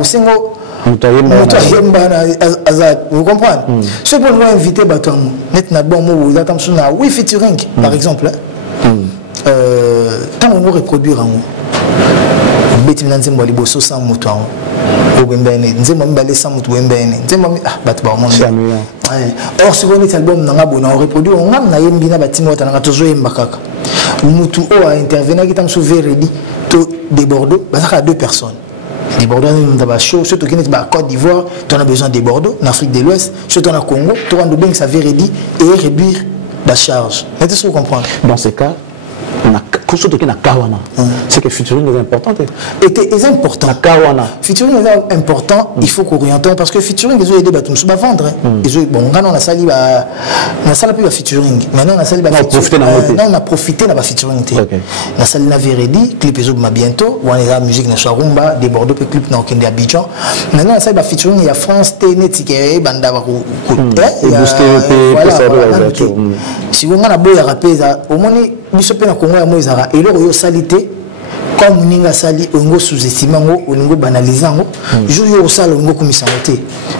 Vous comprenez? Ceux qui vont inviter, oui, featuring, par exemple. Tant qu'on reproduire en bêtis dans un baliboso sans mouton au bembene nzemba mbale sans mouton bembene nzemba bat ba mon or ce qu'on est album nanga bona on reproduit on ngam na yembi na batimo tanga tozo yemba kaka mutu o a intervenir qui tam sauver ready to de Bordeaux bazaka 2 personnes des Bordeaux dans ba show surtout qui n'est pas Côte d'Ivoire tu as besoin des Bordeaux en Afrique de l'Ouest surtout en Congo tu rends bien ça ready et réduire la charge est-ce que vous comprenez dans ce cas c'est que featuring est important. C'est important. Featuring est important, il faut qu'orienter parce que featuring ils ont aidé à vendre. Bon, on a sali plus featuring. Maintenant on a profité de la featuring. On a sali na Véredi, clip est bientôt, on a la musique na Rumba, des Bordeaux clip na Okende Abidjan. Maintenant on a sali featuring il y a France Téné Tikere banda ba ko si on a beau rapper au moins biso pe na Congo ya moizara et le salité comme ninga sali ongo sous-estimé ngo ongo banaliser ngo jour yo sala ngo komisa ngote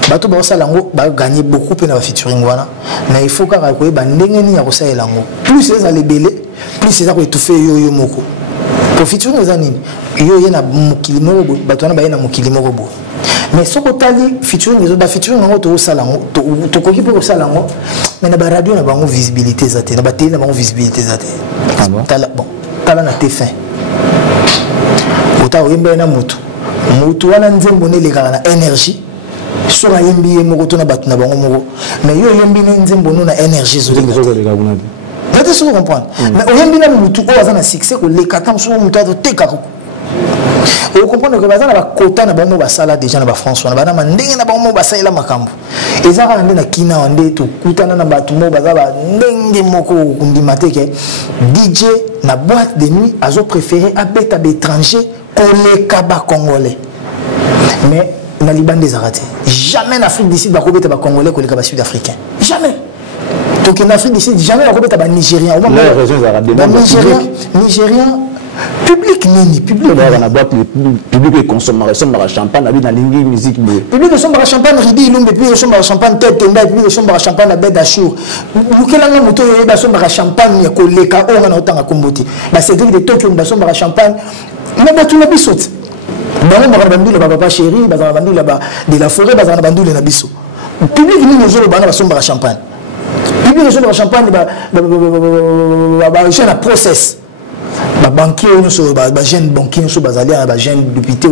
bato ba sala ngo ba gagner beaucoup pe na featuring wana mais il faut ka ko ba ndenge ni ya ko sala ngo plus c'est les belé plus c'est ça ko étouffer yo moko pour featuring za nini yo yena mukili moko bato na ba yena mukili moko mais ce que tu featuring les autres featuring ngo to sala ngo to ko kipo sala ngo mais na ba radio na ba ngo visibilité za te na ba télé na ba ngo visibilité za te bon tala na te fin ota oyembe na mutu wana nzembo ne lekaka na énergie so na yembi moko to na batu na bango moko mais yo yembi na nzembo no na énergie zo lekaka nate so comprendre mais oyembi na mutu o aza na succès ko lekaka so mutu ato tekaka vous comprenez que bazana ba kota na bango basala déjà na ba François na bana mandenge na bango basala makambo ezaka ndena kina wande to kutana na batu mo bazaba ndenge moko kundimate ke DJ na boîte de nuit azo préféré abeta d'étrangers koleka ba congolais mais na Liban des arrêtés jamais en Afrique du Sud ba kobeta ba congolais koleka ba sud-africain jamais donc en Afrique du Sud jamais ba kobeta ba nigérien au moins nigérien public nini public on a boîte le public consomme champagne na bina lingi musique public consomme champagne ridi lumbe public consomme champagne tête tenda public consomme champagne na bed achour lukela nga moto yo ba somba champagne ya koleka o na otanga komboti ba Cédric de Tokyo ba somba champagne na batu na bisot bango ba bandule ba papa chéri ba bandule ba de la forêt ba bandule na biso public nini ozolo bana ba somba champagne public somba champagne ba jeune à process ba banquier ba jeune banquier so bazali ba jeune député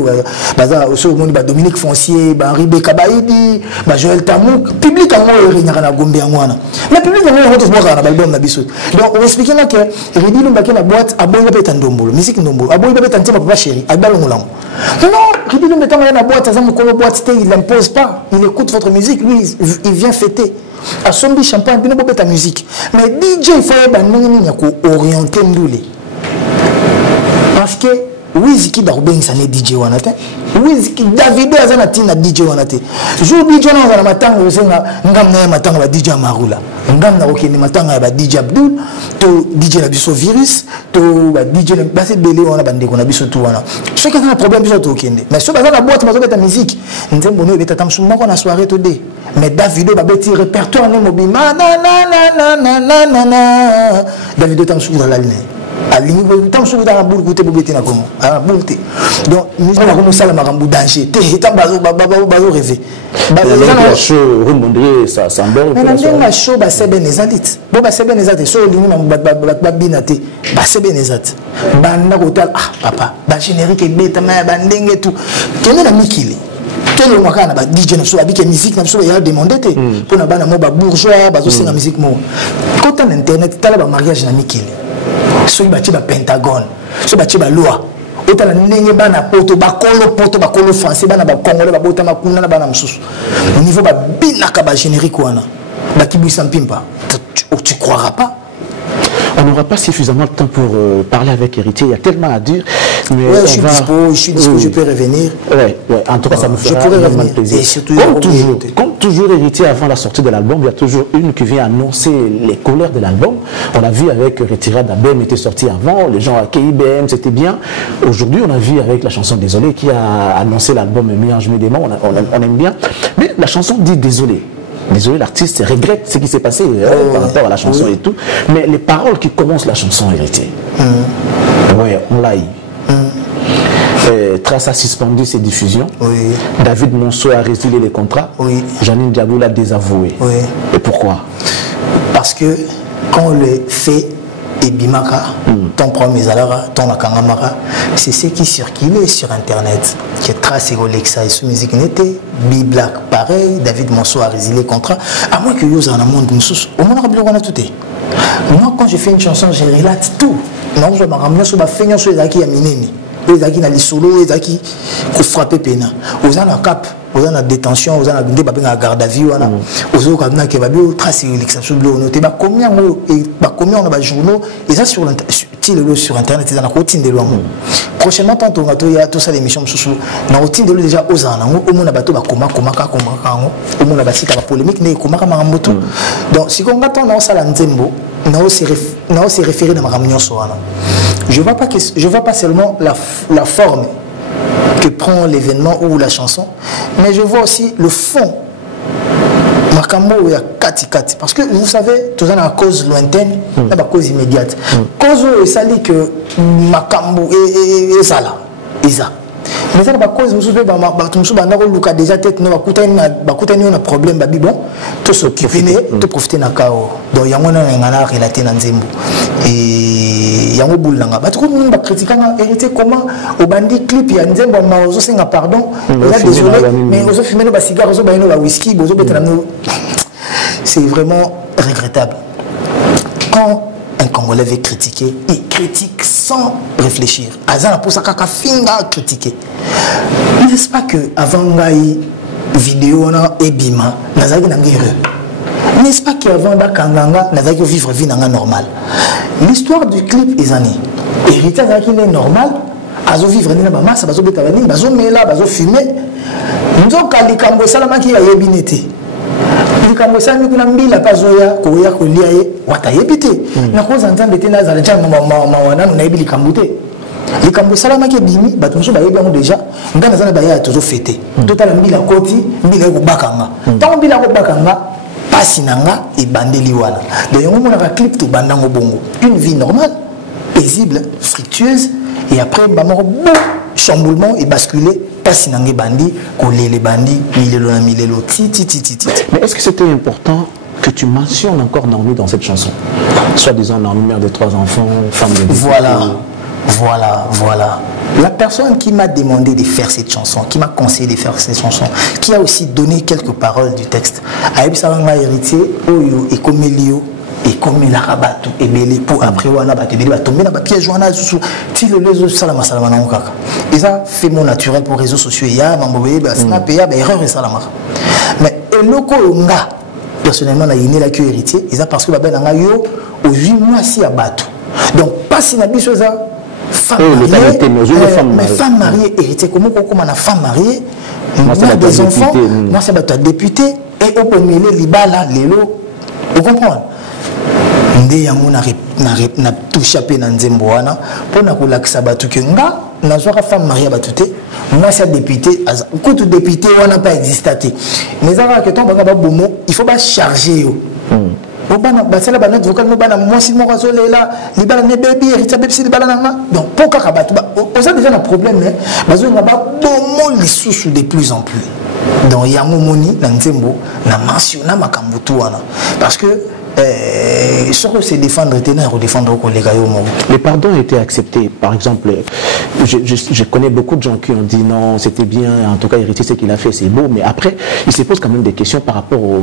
baza so moni ba Dominique Foncier ba Henri Bekabaidi ba Joël Tamouk public ngo rinyaka na gombe ngwana mais public ngo hoto boka na album na biso donc on explique là que Ridi Lumbake na boîte abonga beta ndombolo musique ndombolo abonga beta ntima papa chéri abalo ngolango non Ridi Lumbake na boîte azamu ko boîte il n'impose pas il écoute votre musique lui il vient fêter à sombi champagne bino beta musique mais DJ il faut ba nini ko orienter ndule parce que Wiziki Darubeng ça n'est DJ wanate Wiziki Davido azana tina DJ wanate jour DJ na azana matanga osenga ngam na matanga ba DJ Marula ngam na okene matanga ba DJ Abdul to DJ la biso virus to ba DJ ba se belé wana bande ko na biso tout wana chacun a un problème biso to okende mais so bazana boîte mazo beta musique nzembo no beta tamsu moko na soirée to de mais Davido ba beti répertoire ne mobima na Davido tamsu dans la ligne alingi tant souvent dans la boule côté bobete na komo ah boule te donc nous on a commencé à marambu danger te tant bazo rêver la show remonter ça semble mais na show ba sebe nezalit bo ba sebe nezate so lingi na ba binate ba sebe nezate banda kotal ah papa ba générique beta ma ba ndenge tout kende na mikili telo mwaka na ba DJ na so abike musique na so ya demander te pour na bana mo ba bourgeois ba zo senga musique mo côté internet tala ba mariage na mikili so ba tiba Pentagone so ba tiba loi otala ndenge bana poto ba kolo français bana ba congolais ba bota makuna na bana msusu au niveau ba binaka ba générique wana ba kibwisa mpimpa tu croiras pas. On n'aura pas suffisamment de temps pour parler avec Héritier, il y a tellement à dire. Mais ouais, je suis dispo, je peux revenir. Ouais, en tout cas, ça me fera vraiment plaisir. Et surtout, comme toujours, Héritier, avant la sortie de l'album, il y a toujours une qui vient annoncer les couleurs de l'album. On l'a vu avec Retirade d'Abem était sorti avant, les gens à KIBM, c'était bien. Aujourd'hui, on a vu avec la chanson Désolé qui a annoncé l'album Mélange mes démons, on aime bien. Mais la chanson dit Désolé. Désolé, l'artiste regrette ce qui s'est passé par rapport à la chanson et tout. Mais les paroles qui commencent la chanson, Héritier, ouais, on l'a eu. Trace a suspendu ses diffusions. Oui. David Monceau a résilié les contrats. Oui. Janine Diabou l'a désavoué. Oui. Et pourquoi? Parce que quand on le fait, et Bimaka, ton premier Zalara, ton Akangamara, c'est ce qui circulait sur Internet. Qui est tracé Rolexa et sous musique n'était, B-Black pareil, David Monceau a résilié le contrat. À moins que Yosa dans le monde, au moins on a tout. Moi, quand je fais une chanson, je relate tout. Non, je me ramène sur ma feignon sur les acquis à Mineni. Les acquis dans les solos, les acquis qui frappent Pena. Aux en la cap. Aux en détention, aux en la garde à vue, aux autres qui ont tracé l'exception de l'eau. Combien on a des journaux, et ça sur Internet, c'est dans la routine de l'homme. Prochainement, tant on a tout ça, l'émission, dans la routine de l'eau déjà aux ans, au monde a bateau, au monde a bâti la polémique, mais comment on donc, si on attend dans ça, l'anzembo, on s'est référé dans ma réunion. Je ne vois pas seulement la forme que prend l'événement ou la chanson, mais je vois aussi le fond. Makambo, il y a kati. Parce que vous savez, tout ça, il y a une cause lointaine, il y a une cause immédiate. Cause où ça dit que Makambo est ça là. Mais ça, c'est cause où nous avons déjà tête, nous avons un problème, bon, tout s'occuper, tout profiter de chaos. Donc, il y a un relaté dans Zembo. Et il y a un boule là. Bah, tout le monde va critiquer comment au bandit clip, il y a un Zembo, mais aux autres, pardon, désolé, mais aux autres, fumer nos cigares, aux autres, nos whisky, aux autres, c'est vraiment regrettable. Quand un Congolais veut critiquer, il critique sans réfléchir. Azana pour ça kaka finga critiquer. N'est-ce pas que avant ngai vidéo na ebima nazaki na ngire. N'est-ce pas qu'avant da kanganga nazaki vivre vie nanga normal. L'histoire du clip ezani. Héritier nazaki n'est normal, azo vivre na ba massa bazo beta bani, bazo mela, bazo fumer. Nzoka likambo salamaki ya yebinete. Comme ça, nous avons mis la pazoya, koya, kolia, wata yebite. Na cause entendre bete na zalaja mawana, nous n'avons pas kambuté. Les kambo salama qui bimi, batumso ba yebi déjà. Ngana zana baya toujours fêté. Total mbila koti, mbila ko bakanga. Tant mbila ko bakanga, pasi nanga et bandeli wana. Donc on a un clip to bandango bongo. Une vie normale, paisible, fructueuse, et après bamoro chamboulement et basculer. Pas bandi, coller les bandits, milelo, ti. Mais est-ce que c'était important que tu mentionnes encore Naomi dans cette chanson? Soit disant Naomi, mère de 3 enfants, femme de 10 Voilà. La personne qui m'a demandé de faire cette chanson, qui m'a conseillé de faire cette chanson, qui a aussi donné quelques paroles du texte, Aïb Salanga héritier, Oyo et Komelio. Et comme il a rabattu et belé pour après on a battu va tomber dans le piège on a sous si le réseau salama kaka et ça fait mon naturel pour réseaux sociaux il y a mamboé snap il y a erreur et salama mais eloko nga personnellement na yini la que héritier et ça parce que ba ben nga yo au 8 mois si à battu donc pas si na biso ça femme mariée héritier comment na femme mariée moi c'est des enfants moi c'est ba député et au premier libala lelo vous comprenez. Ndé yango na touché pe na nzembo wana pona ko lakisa batu ke nga na zoka femme mariée batute moi c'est député ko tout député wana pas existaté mais avant que ton baka bomo il faut pas charger yo obana basala ba note vocale mo bana mwasi mo razole là libala ne baby héritier baby libala nanga donc pourquoi kabatu on a déjà un problème mais bazo nga ba bomo lisusu de plus en plus donc yango moni na nzembo na mentiona makambutu wana parce que c'est défendre défendre les pardons ont été acceptés. Par exemple, je connais beaucoup de gens qui ont dit non, c'était bien, en tout cas, héritier, ce qu'il a fait, c'est beau, mais après, il se pose quand même des questions par rapport aux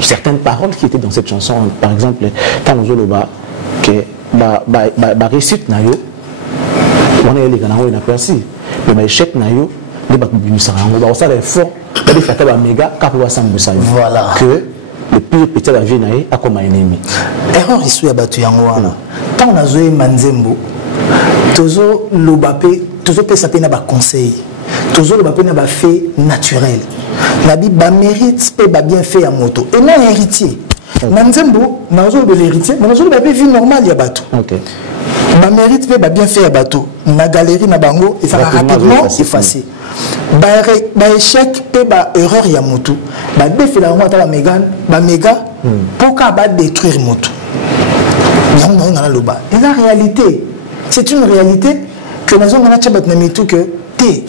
certaines paroles qui étaient dans cette chanson. Par exemple, Tanzoloba, que ba réussite na yo, on est les gars na place, mais ba échec na yo, les ba bimusarango, ba ça les fort, ba fata ba méga, kapwa sambusa. Voilà. Que le pire petit la vie naé a comme un ennemi. Erreur ici à batu yangoana. Tant on a joué manzembo, tozo lobapé, tozo pe sapé na ba conseil, tozo lobapé na ba fait naturel. Nabi ba mérite pe ba bien fait à moto. Et non héritier. Manzembo, nazo de l'héritier, mais nazo lobapé vie normale ya batu. OK. Ba mérite pe ba bien fait à bateau. Na galerie na bango et ça va rapidement effacer. Ba échec pe ba erreur ya moto. Ba défi la moto ba méga pourquoi ba détruire moto. Et la réalité, c'est une réalité que nous avons dit que t'es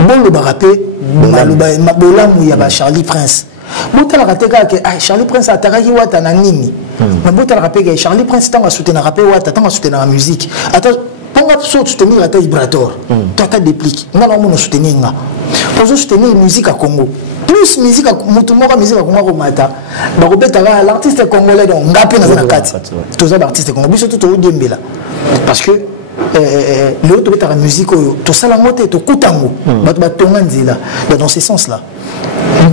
bon le barapé ma bola mouya ba Charlie Prince. Bota la rateka que Charlie Prince a taraki wata na nini. Mais bota la rapé que Charlie Prince tanga soutenir rapé wata tanga soutenir la musique. Attends, ponga soutenir la vibrator. Toi ta déplique. Non non mon soutenir nga. Pour soutenir musique à Congo. Plus musique à Mutumora musique à Congo mata. Ba robeta l'artiste congolais donc ngapé na kati. Tous les artistes congolais surtout au Dembela. Parce que l'autre est la musique tout ça la moté tout kutango. Ba tonga nzela dans ce sens là.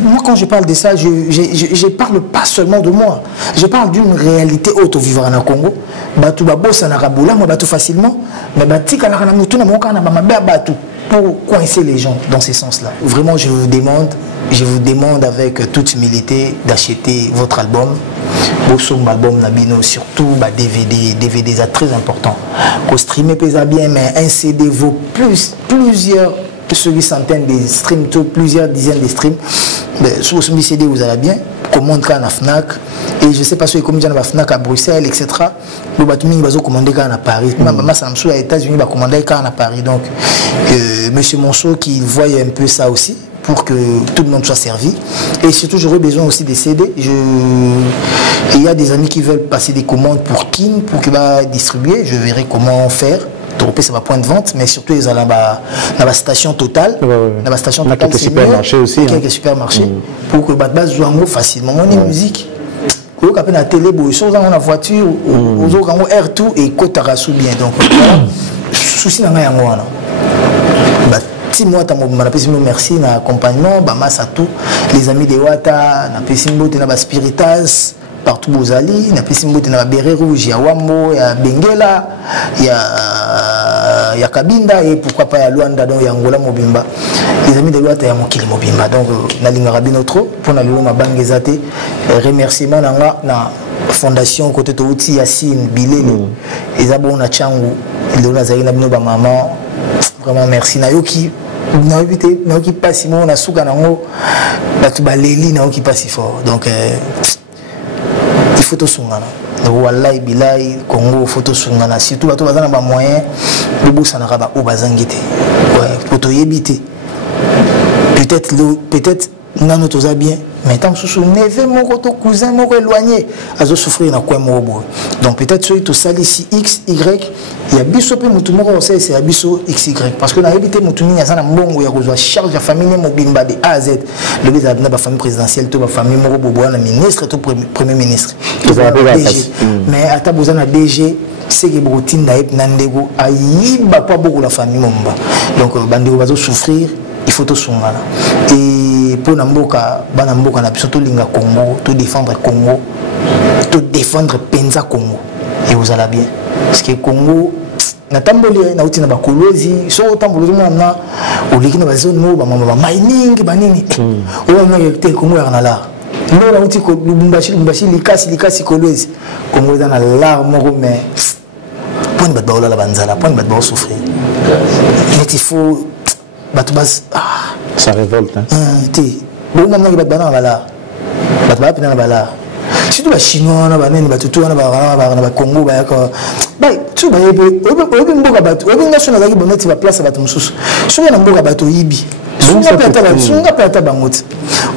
Moi, quand je parle de ça, je ne parle pas seulement de moi. Je parle d'une réalité auto vivre en Congo. Batu babosa na raboula, moi batu facilement. Mais bati kana kana mutu na moka na bamabé batu pour coincer les gens dans ce sens-là. Vraiment, je vous demande avec toute humilité d'acheter votre album. Bosom album Nabino, surtout DVD c'est très important. Qu'on streamer pesa bien, mais un CD vaut plusieurs centaines de streams, plusieurs dizaines de streams. Sur ce CD, vous allez bien. Commande quand à Fnac. Et je ne sais pas si vous avez commandé à Fnac à Bruxelles, etc. Le bâtiment, il va commander quand à Paris. Maman, ça me souvient aux États-Unis, il va commander quand à Paris. Donc, monsieur Monceau qui voit un peu ça aussi, pour que tout le monde soit servi. Et surtout, j'aurais besoin aussi des CD. Il y a des amis qui veulent passer des commandes pour Kin, pour qu'il va distribuer. Je verrai comment faire. Ça va point de vente, mais surtout ils allaient dans la station Total. Dans la station Total, c'est supermarché aussi. Quelques supermarchés pour que Batbas joue en facilement. Mon musique. Quand on a la télé, on a la voiture, on a air tout et côté Tarassou bien. Donc voilà. Souci n'a rien à si moi merci na accompagnement, Bamasa tout, les amis de Wata, na Pessimbo, na Spiritas. Partout où vous allez, il y a des bérets rouges, il y a Wambo, il y a Benguela, il y a Kabinda et pourquoi pas il y a Luanda, donc il y a Angola Mobimba. Les amis de Luanda, il y a Mokili Mobimba. Donc, nous avons rabino trop pour nous ma banque zate. Remerciement à la fondation côté de Outi Yassine Bilele. Et ça bon na Changu, il donne à Zaina Bino ba maman. Vraiment merci. Nayoki Nayoki pas si mon na souka nango, batubaleli Nayoki pas si fort. Donc photo sungana wallahi billahi Congo photo sungana surtout bato bazana ba moyen de bosana ba o bazangite ouais photo yebité peut-être nano toza bien mais tant sous neve moko to cousin moko éloigné azo souffrir na quoi moko donc peut-être celui to sali si x y il y a biso pe mutu moko c'est biso x y parce que na yebité mutu ni azana mbongo ya kozwa charge ya famille mobimba de A à Z le bisa na ba famille présidentielle to ba famille moko bobo na ministre to premier ministre DG mais ata bozana DG c'est que botinda ep nandego ayiba pas beaucoup la famille momba donc bandeko bazo souffrir il faut tout songana et pour namboka banamboka na biso to linga Congo to défendre Congo to défendre penza Congo et vous allez bien parce que Congo na tamboli na utina ba kolozi so tamboli na olikina ba zone mo ba mama mining banini o na yete Congo ya na la no na uti ko Lubumbashi likasi kolozi Congo dans la moko mais point de battre la banzala point de battre souffrir mais il faut ça révolte hein bon maman qui bat bana bala bat pina bala surtout les Chinois, les Congo, tu vas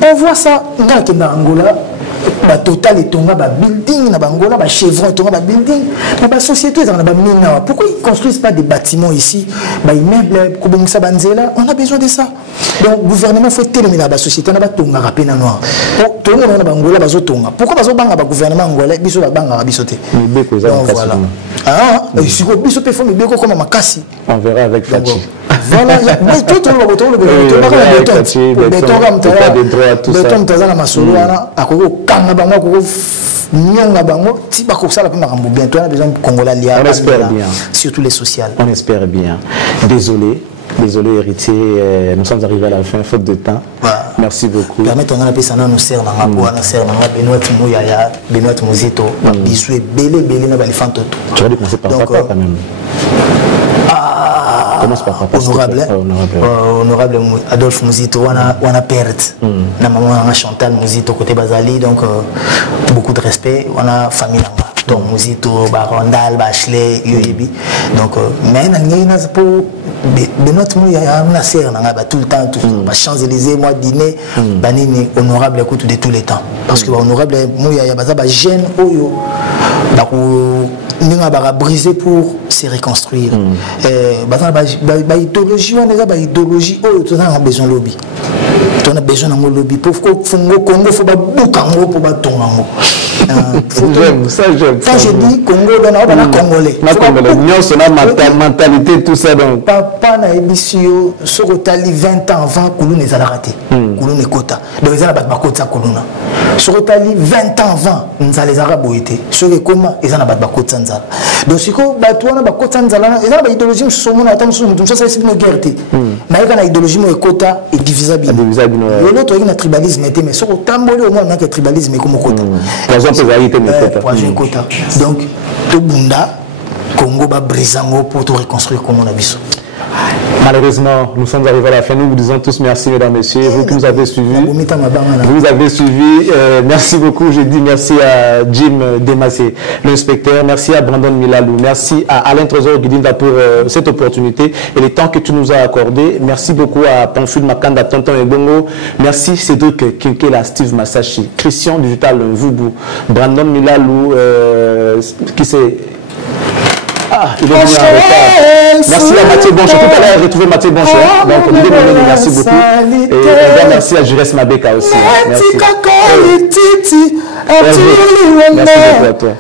on voit ça dans Angola. Total et tonga building na bangola ba chevron tonga building mais ba société dans ba mina pourquoi ils construisent pas des bâtiments ici ba immeubles ko bongisa banzela on a besoin de ça donc gouvernement faut téléminer la société na ba tonga rapena noir pour tonga na bangola bazo tonga pourquoi bazo banga ba gouvernement angolais biso ba banga bisoté voilà ah et si ko biso pe faut beko comme makasi on verra avec Fachi. Voilà, mais tout le béton, le béton, la masolo, surtout les sociales. On espère bien. Désolé, héritier, nous sommes arrivés à la fin, faute de temps. Merci beaucoup. Permettez-nous de nous servir Benoît Mozito, bisous et belé, tu vas commencer par papa quand même. Commence par papa. Honorable Adolphe Mozito, on a perdu. La maman a Chantal Mozito côté Bazali, donc beaucoup de respect. On a famille donc Mozito, Rondal, Bachelet, Yoyebi. Donc mais pour Benoît Mozito, tout le temps, Champs-Élysées, moi dîner, banini honorable écoute de tous les temps. Parce que honorable Mouya Bazaba jeune Oyo. Nous avons brisé pour se reconstruire. L'idéologie, on a idéologie, on a besoin de lobby. On a besoin de lobby. Pour que le Congo, il faut pas beaucoup pour battre quand je dis Congo, on a Congolais. On a mentalité, tout ça. Papa na émission, sur le 20 ans avant, Kouloun est raté. Kouloun est quota. Donc, ils ont battu quota Koulouna. Sur le 20 ans avant, nous allons les Arabes été. Sur le coma, ils ont battu quota Nzala. Donc, si on a battu quota Nzala, ils ont battu l'idéologie, nous sommes en train de nous faire une guerre. Mais il y a une idéologie, mais quota est divisable. L'autre, il y a un tribalisme, mais sur le tamboli, au moins, il y a un tribalisme comme quota. Donc, tout Bunda, Congo va briser pour tout reconstruire comme on a vu. Malheureusement, nous sommes arrivés à la fin. Nous vous disons tous merci, mesdames, messieurs. Vous qui nous avez suivis. Vous avez suivi. Merci beaucoup. Je dis merci à Jim Demassé, l'inspecteur. Merci à Brandon Milalou. Merci à Alain Trésor Guidinda pour cette opportunité et le temps que tu nous as accordé. Merci beaucoup à Pamphile Makanda, Tonton Ebongo. Merci Cédric Kinkela, Steve Massachi, Christian Digital Vubu, Brandon Milalou, qui s'est... il est venu en retard. Merci à Mathieu Bonche. Tout à l'heure, j'ai retrouvé Mathieu Bonche. Donc, merci beaucoup. Et on va merci à Jurès Mabeka aussi. Merci. Merci beaucoup à toi.